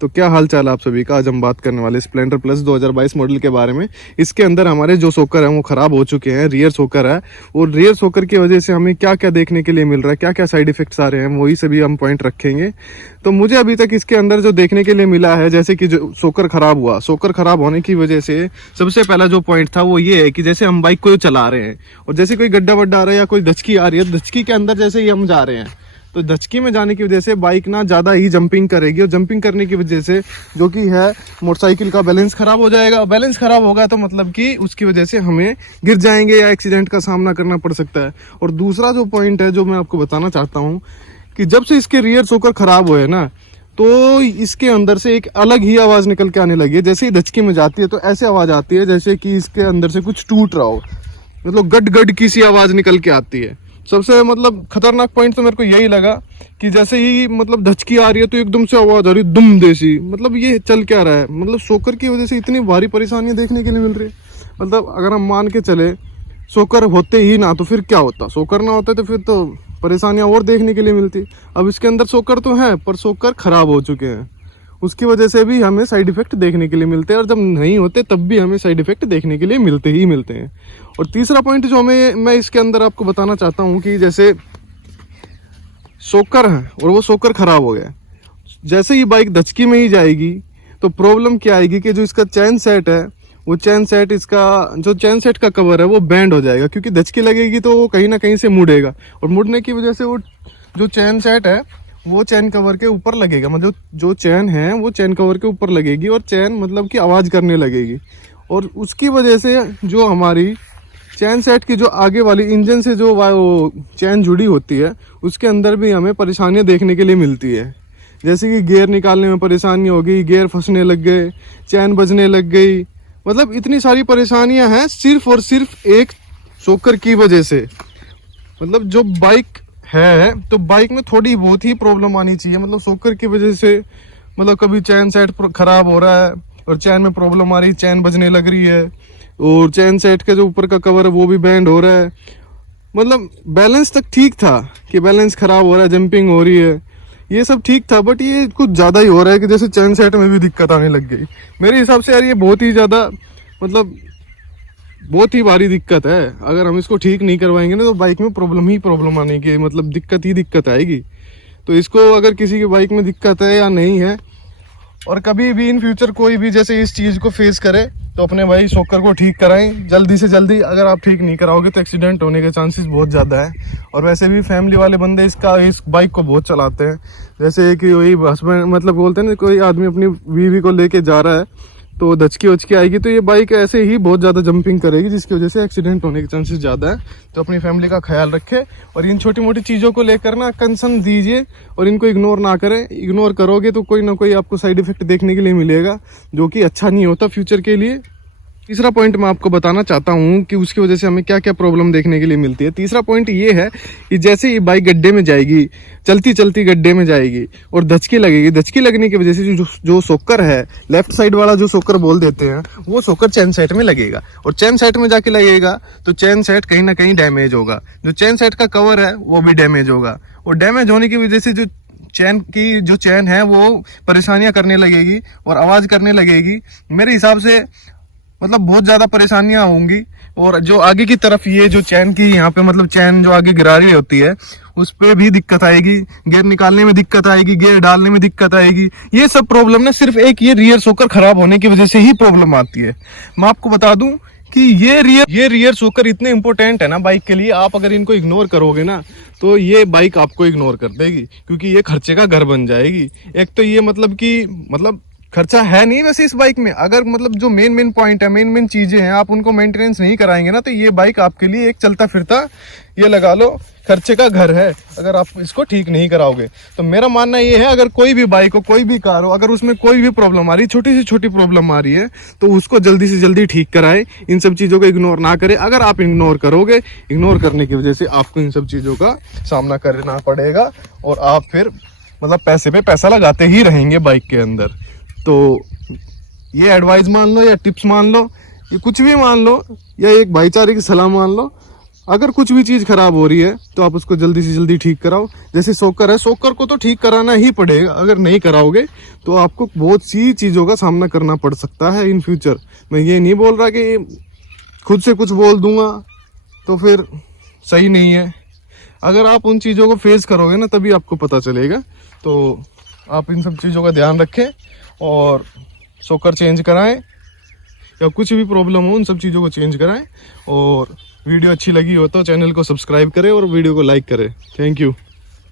तो क्या हाल चाल आप सभी का। आज हम बात करने वाले स्प्लेंडर प्लस 2022 मॉडल के बारे में। इसके अंदर हमारे जो सोकर हैं वो ख़राब हो चुके हैं, रियर सोकर है। और रियर सोकर की वजह से हमें क्या क्या देखने के लिए मिल रहा है, क्या क्या साइड इफेक्ट्स आ रहे हैं, वही सभी हम पॉइंट रखेंगे। तो मुझे अभी तक इसके अंदर जो देखने के लिए मिला है, जैसे कि जो सोकर ख़राब हुआ, सोकर ख़राब होने की वजह से सबसे पहला जो पॉइंट था वो ये है कि जैसे हम बाइक को चला रहे हैं और जैसे कोई गड्ढा वड्ढा आ रहा है या कोई धचकी आ रही है, धचकी के अंदर जैसे ही हम जा रहे हैं तो धचकी में जाने की वजह से बाइक ना ज़्यादा ही जंपिंग करेगी और जंपिंग करने की वजह से जो कि है मोटरसाइकिल का बैलेंस ख़राब हो जाएगा। बैलेंस ख़राब होगा तो मतलब कि उसकी वजह से हमें गिर जाएंगे या एक्सीडेंट का सामना करना पड़ सकता है। और दूसरा जो पॉइंट है जो मैं आपको बताना चाहता हूँ कि जब से इसके रियर सोकर ख़राब हुए ना तो इसके अंदर से एक अलग ही आवाज़ निकल के आने लगी है। जैसे ही धचकी में जाती है तो ऐसे आवाज़ आती है जैसे कि इसके अंदर से कुछ टूट रहा हो, मतलब गड गड की सी आवाज़ निकल के आती है। सबसे मतलब खतरनाक पॉइंट तो मेरे को यही लगा कि जैसे ही मतलब धचकी आ रही है तो एकदम से आवाज आ रही है दुम देसी। मतलब ये चल क्या रहा है, मतलब सोकर की वजह से इतनी भारी परेशानियां देखने के लिए मिल रही है। मतलब अगर हम मान के चले सोकर होते ही ना तो फिर क्या होता, सोकर ना होता तो फिर तो परेशानियां और देखने के लिए मिलती। अब इसके अंदर सोकर तो है पर सोकर खराब हो चुके हैं, उसकी वजह से भी हमें साइड इफेक्ट देखने के लिए मिलते हैं और जब नहीं होते तब भी हमें साइड इफेक्ट देखने के लिए मिलते ही मिलते हैं। और तीसरा पॉइंट जो मैं इसके अंदर आपको बताना चाहता हूँ कि जैसे सोकर है और वो सोकर खराब हो गया, जैसे ही बाइक धचकी में ही जाएगी तो प्रॉब्लम क्या आएगी कि जो इसका चैन सेट है वो चैन सेट, इसका जो चैन सेट का कवर है वो बैंड हो जाएगा, क्योंकि धचकी लगेगी तो वो कहीं ना कहीं से मुड़ेगा और मुड़ने की वजह से वो जो चैन सेट है वो चैन कवर के ऊपर लगेगा। मतलब जो चैन है वो चैन कवर के ऊपर लगेगी और चैन मतलब कि आवाज़ करने लगेगी और उसकी वजह से जो हमारी चैन सेट की जो आगे वाली इंजन से जो वो चैन जुड़ी होती है उसके अंदर भी हमें परेशानियां देखने के लिए मिलती है। जैसे कि गियर निकालने में परेशानी हो गई, गियर फंसने लग गए, चैन बजने लग गई। मतलब इतनी सारी परेशानियां हैं सिर्फ और सिर्फ एक सोकर की वजह से। मतलब जो बाइक है तो बाइक में थोड़ी बहुत ही प्रॉब्लम आनी चाहिए, मतलब सोकर की वजह से मतलब कभी चैन सेट खराब हो रहा है और चैन में प्रॉब्लम आ रही, चैन बजने लग रही है और चैन सेट का जो ऊपर का कवर है वो भी बैंड हो रहा है। मतलब बैलेंस तक ठीक था कि बैलेंस खराब हो रहा है, जंपिंग हो रही है, ये सब ठीक था, बट ये कुछ ज़्यादा ही हो रहा है कि जैसे चैन सेट में भी दिक्कत आने लग गई। मेरे हिसाब से यार ये बहुत ही ज़्यादा मतलब बहुत ही भारी दिक्कत है। अगर हम इसको ठीक नहीं करवाएंगे ना तो बाइक में प्रॉब्लम ही प्रॉब्लम आने की, मतलब दिक्कत ही दिक्कत आएगी। तो इसको अगर किसी की बाइक में दिक्कत है या नहीं है और कभी भी इन फ्यूचर कोई भी जैसे इस चीज़ को फेस करे तो अपने भाई सोकर को ठीक कराएं जल्दी से जल्दी। अगर आप ठीक नहीं कराओगे तो एक्सीडेंट होने के चांसेस बहुत ज़्यादा है। और वैसे भी फैमिली वाले बंदे इस बाइक को बहुत चलाते हैं। जैसे कि वही हस्बैंड मतलब बोलते हैं ना, कोई आदमी अपनी बीवी को लेके जा रहा है तो धचकी वचकी आएगी तो ये बाइक ऐसे ही बहुत ज़्यादा जंपिंग करेगी जिसकी वजह से एक्सीडेंट होने के चांसेस ज़्यादा है। तो अपनी फैमिली का ख्याल रखें और इन छोटी मोटी चीज़ों को लेकर ना कंसर्न दीजिए और इनको इग्नोर ना करें। इग्नोर करोगे तो कोई ना कोई आपको साइड इफेक्ट देखने के लिए मिलेगा जो कि अच्छा नहीं होता फ्यूचर के लिए। तीसरा पॉइंट मैं आपको बताना चाहता हूँ कि उसकी वजह से हमें क्या क्या प्रॉब्लम देखने के लिए मिलती है। तीसरा पॉइंट ये है कि जैसे ये बाइक गड्ढे में जाएगी, चलती चलती गड्ढे में जाएगी और धचकी लगेगी, धचकी लगने की वजह से जो सोकर है, लेफ्ट साइड वाला जो सोकर बोल देते हैं, वो सोकर चैन सेट में लगेगा और चैन सेट में जाके लगेगा तो चैन सेट कहीं ना कहीं डैमेज होगा। जो चैन सेट का कवर है वो भी डैमेज होगा और डैमेज होने की वजह से जो चैन है वो परेशानियां करने लगेगी और आवाज़ करने लगेगी। मेरे हिसाब से मतलब बहुत ज़्यादा परेशानियां होंगी। और जो आगे की तरफ ये जो चैन की यहाँ पे मतलब चैन जो आगे गिरा रही होती है उस पर भी दिक्कत आएगी, गियर निकालने में दिक्कत आएगी, गियर डालने में दिक्कत आएगी। ये सब प्रॉब्लम ना सिर्फ एक ये रियर सोकर खराब होने की वजह से ही प्रॉब्लम आती है। मैं आपको बता दूं कि ये रियर सोकर इतने इंपॉर्टेंट है ना बाइक के लिए। आप अगर इनको इग्नोर करोगे ना तो ये बाइक आपको इग्नोर कर देगी, क्योंकि ये खर्चे का घर बन जाएगी। एक तो ये मतलब खर्चा है नहीं वैसे इस बाइक में, अगर मतलब जो मेन पॉइंट है, मेन चीजें हैं, आप उनको मेंटेनेंस नहीं कराएंगे ना तो ये बाइक आपके लिए एक चलता फिरता ये लगा लो खर्चे का घर है अगर आप इसको ठीक नहीं कराओगे। तो मेरा मानना ये है अगर कोई भी बाइक हो, कोई भी कार हो, अगर उसमें कोई भी प्रॉब्लम आ रही है, छोटी से छोटी प्रॉब्लम आ रही है तो उसको जल्दी से जल्दी ठीक कराएं। इन सब चीज़ों को इग्नोर ना करें। अगर आप इग्नोर करोगे, इग्नोर करने की वजह से आपको इन सब चीज़ों का सामना करना पड़ेगा और आप फिर मतलब पैसे पे पैसा लगाते ही रहेंगे बाइक के अंदर। तो ये एडवाइस मान लो या टिप्स मान लो, ये कुछ भी मान लो या एक भाईचारे की सलाह मान लो, अगर कुछ भी चीज़ खराब हो रही है तो आप उसको जल्दी से जल्दी ठीक कराओ। जैसे सोकर है, सोकर को तो ठीक कराना ही पड़ेगा, अगर नहीं कराओगे तो आपको बहुत सी चीज़ों का सामना करना पड़ सकता है इन फ्यूचर। मैं ये नहीं बोल रहा कि खुद से कुछ बोल दूंगा तो फिर सही नहीं है। अगर आप उन चीज़ों को फेस करोगे ना तभी आपको पता चलेगा। तो आप इन सब चीज़ों का ध्यान रखें और सोकर चेंज कराएं या कुछ भी प्रॉब्लम हो उन सब चीज़ों को चेंज कराएं। और वीडियो अच्छी लगी हो तो चैनल को सब्सक्राइब करें और वीडियो को लाइक करें। Thank you.